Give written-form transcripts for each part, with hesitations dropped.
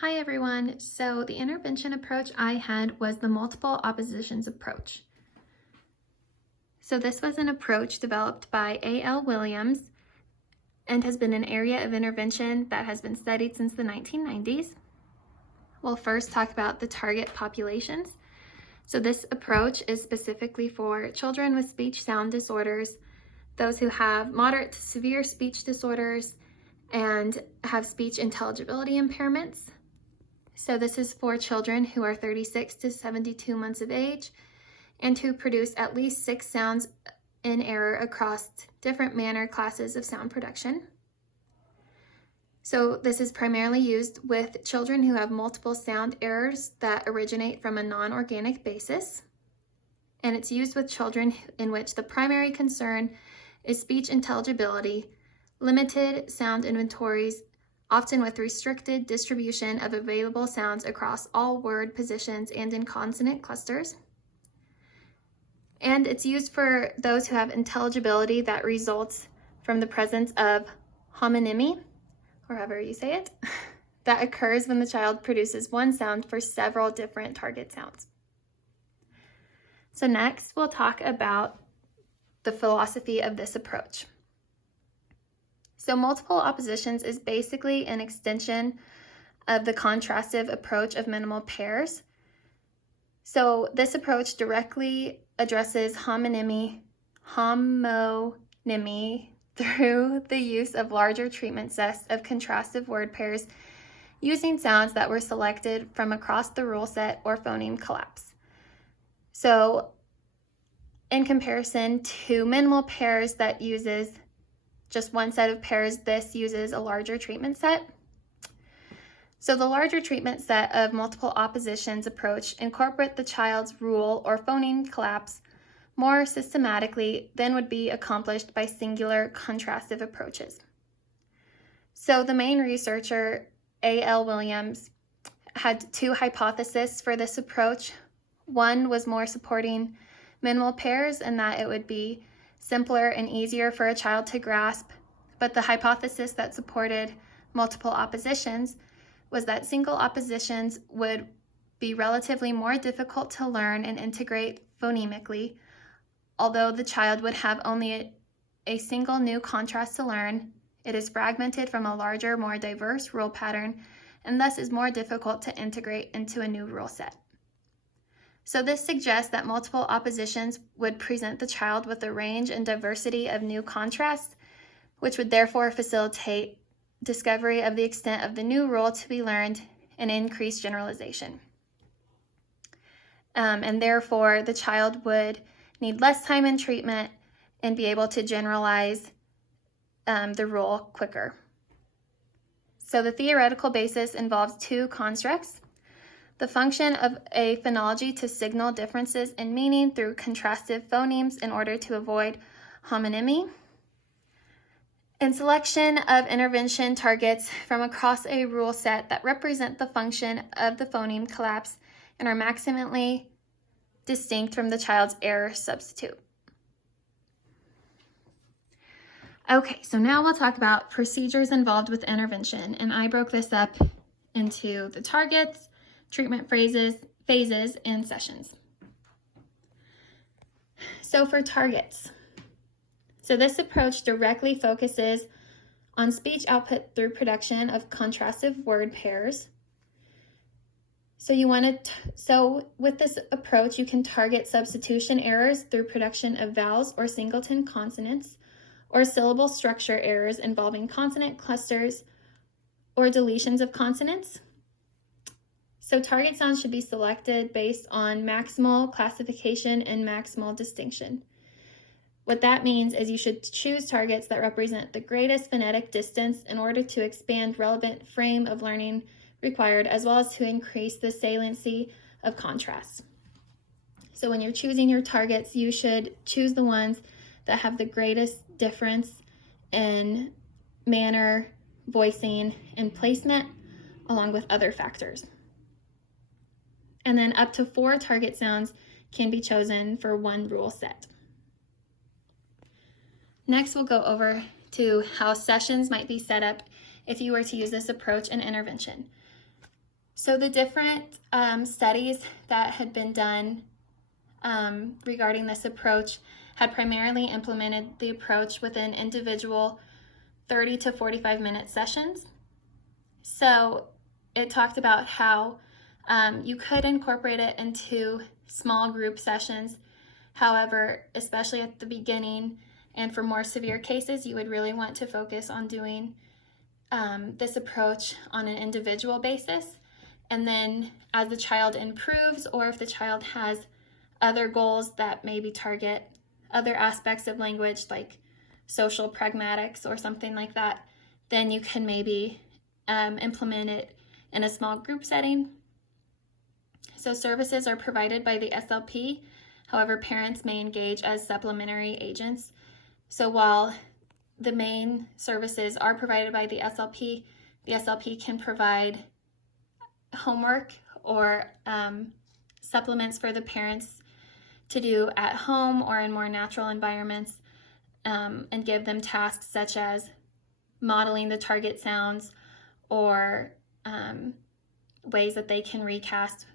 Hi everyone. So the intervention approach I had was the multiple oppositions approach. So this was an approach developed by A.L. Williams and has been an area of intervention that has been studied since the 1990s. We'll first talk about the target populations. So this approach is specifically for children with speech sound disorders, those who have moderate to severe speech disorders, and have speech intelligibility impairments. So this is for children who are 36 to 72 months of age and who produce at least 6 sounds in error across different manner classes of sound production. So this is primarily used with children who have multiple sound errors that originate from a non-organic basis. And it's used with children in which the primary concern is speech intelligibility, limited sound inventories, often with restricted distribution of available sounds across all word positions and in consonant clusters. And it's used for those who have intelligibility that results from the presence of homonymy, or however you say it, that occurs when the child produces one sound for several different target sounds. So next, we'll talk about the philosophy of this approach. So multiple oppositions is basically an extension of the contrastive approach of minimal pairs. So this approach directly addresses homonymy through the use of larger treatment sets of contrastive word pairs using sounds that were selected from across the rule set or phoneme collapse. So in comparison to minimal pairs that uses just one set of pairs, this uses a larger treatment set. So the larger treatment set of multiple oppositions approach incorporate the child's rule or phoneme collapse more systematically than would be accomplished by singular contrastive approaches. So the main researcher, A.L. Williams, had 2 hypotheses for this approach. One was more supporting minimal pairs and that it would be simpler and easier for a child to grasp, but the hypothesis that supported multiple oppositions was that single oppositions would be relatively more difficult to learn and integrate phonemically, although the child would have only a single new contrast to learn. It is fragmented from a larger, more diverse rule pattern, and thus is more difficult to integrate into a new rule set. So this suggests that multiple oppositions would present the child with a range and diversity of new contrasts, which would therefore facilitate discovery of the extent of the new rule to be learned and increase generalization. And therefore, the child would need less time in treatment and be able to generalize the rule quicker. So the theoretical basis involves 2 constructs: the function of a phonology to signal differences in meaning through contrastive phonemes in order to avoid homonymy, and selection of intervention targets from across a rule set that represent the function of the phoneme collapse and are maximally distinct from the child's error substitute. Okay, so now we'll talk about procedures involved with intervention, and I broke this up into the targets, treatment phases, and sessions. So for targets, so this approach directly focuses on speech output through production of contrastive word pairs. So with this approach, you can target substitution errors through production of vowels or singleton consonants, or syllable structure errors involving consonant clusters or deletions of consonants. So target sounds should be selected based on maximal classification and maximal distinction. What that means is you should choose targets that represent the greatest phonetic distance in order to expand relevant frame of learning required, as well as to increase the saliency of contrasts. So when you're choosing your targets, you should choose the ones that have the greatest difference in manner, voicing, and placement, along with other factors. And then up to 4 target sounds can be chosen for one rule set. Next, we'll go over to how sessions might be set up if you were to use this approach in intervention. So the different studies that had been done regarding this approach had primarily implemented the approach within individual 30 to 45 minute sessions. So it talked about how you could incorporate it into small group sessions. However, especially at the beginning and for more severe cases, you would really want to focus on doing this approach on an individual basis. And then as the child improves, or if the child has other goals that maybe target other aspects of language like social pragmatics or something like that, then you can maybe implement it in a small group setting. So services are provided by the SLP. However, parents may engage as supplementary agents. So while the main services are provided by the SLP can provide homework or supplements for the parents to do at home or in more natural environments, and give them tasks such as modeling the target sounds or ways that they can recast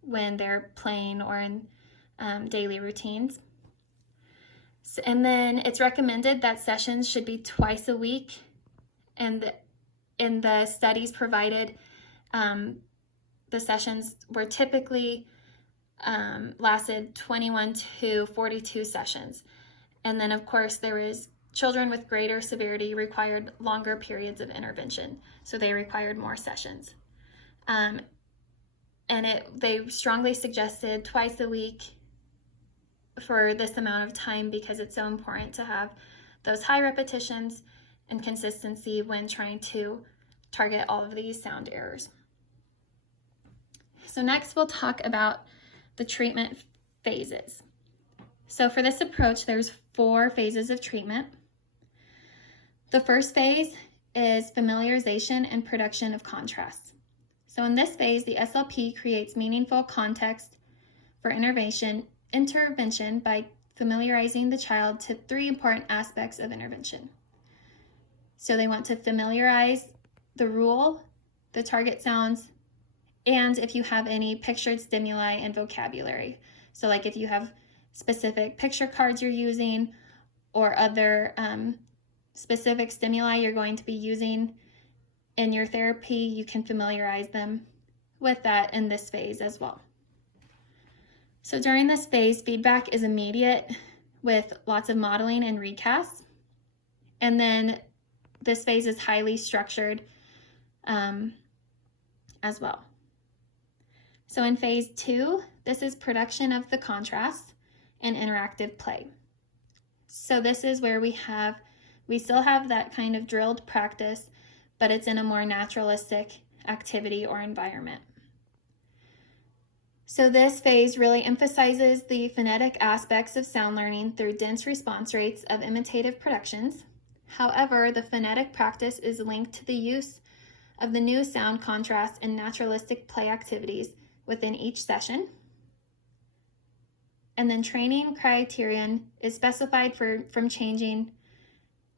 when they're playing or in daily routines. And then it's recommended that sessions should be twice a week. And in the studies provided, the sessions were typically lasted 21 to 42 sessions. And then, of course, there is children with greater severity required longer periods of intervention, so they required more sessions. And they strongly suggested twice a week for this amount of time because it's so important to have those high repetitions and consistency when trying to target all of these sound errors. So next we'll talk about the treatment phases. So for this approach, there's 4 phases of treatment. The first phase is familiarization and production of contrasts. So in this phase, the SLP creates meaningful context for intervention by familiarizing the child to 3 important aspects of intervention. So they want to familiarize the rule, the target sounds, and if you have any pictured stimuli and vocabulary. So like if you have specific picture cards you're using or other specific stimuli you're going to be using in your therapy, you can familiarize them with that in this phase as well. So during this phase, feedback is immediate with lots of modeling and recasts. And then this phase is highly structured as well. So in phase 2, this is production of the contrasts and interactive play. So this is where we still have that kind of drilled practice, but it's in a more naturalistic activity or environment. So this phase really emphasizes the phonetic aspects of sound learning through dense response rates of imitative productions. However, the phonetic practice is linked to the use of the new sound contrast and naturalistic play activities within each session. And then training criterion is specified from changing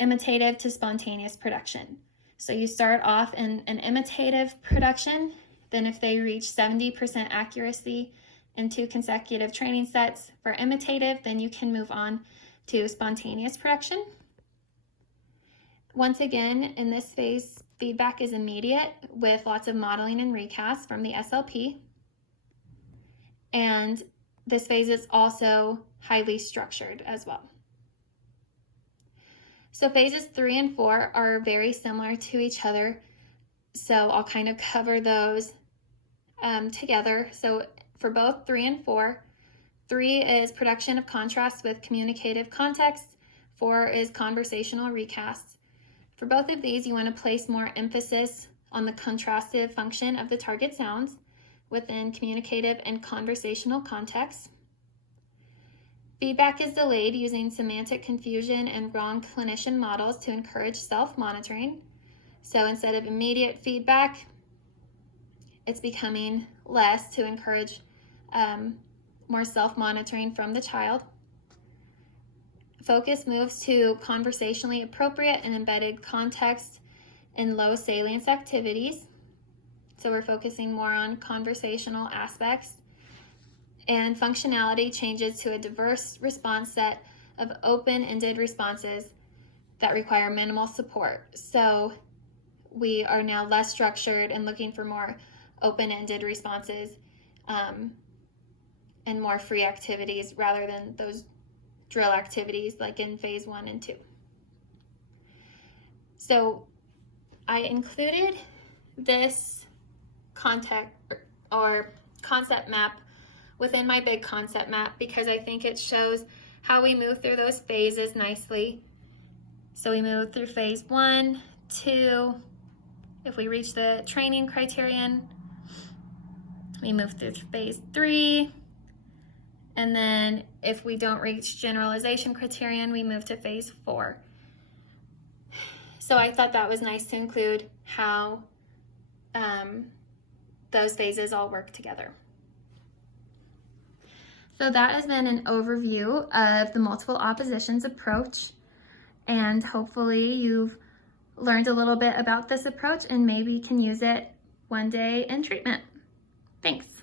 imitative to spontaneous production. So you start off in an imitative production, then if they reach 70% accuracy in 2 consecutive training sets for imitative, then you can move on to spontaneous production. Once again, in this phase, feedback is immediate with lots of modeling and recasts from the SLP. And this phase is also highly structured as well. So phases 3 and 4 are very similar to each other. So I'll kind of cover those together. So for both 3 and 4, 3 is production of contrast with communicative context. 4 is conversational recasts. For both of these, you want to place more emphasis on the contrastive function of the target sounds within communicative and conversational contexts. Feedback is delayed using semantic confusion and wrong clinician models to encourage self-monitoring. So instead of immediate feedback, it's becoming less to encourage more self-monitoring from the child. Focus moves to conversationally appropriate and embedded context in low salience activities. So we're focusing more on conversational aspects. And functionality changes to a diverse response set of open-ended responses that require minimal support. So we are now less structured and looking for more open-ended responses and more free activities rather than those drill activities like in phase 1 and 2. So I included this concept map within my big concept map because I think it shows how we move through those phases nicely. So we move through phase 1, 2. If we reach the training criterion, we move through phase 3. And then if we don't reach generalization criterion, we move to phase 4. So I thought that was nice to include how those phases all work together. So that has been an overview of the multiple oppositions approach, and hopefully you've learned a little bit about this approach and maybe can use it one day in treatment. Thanks.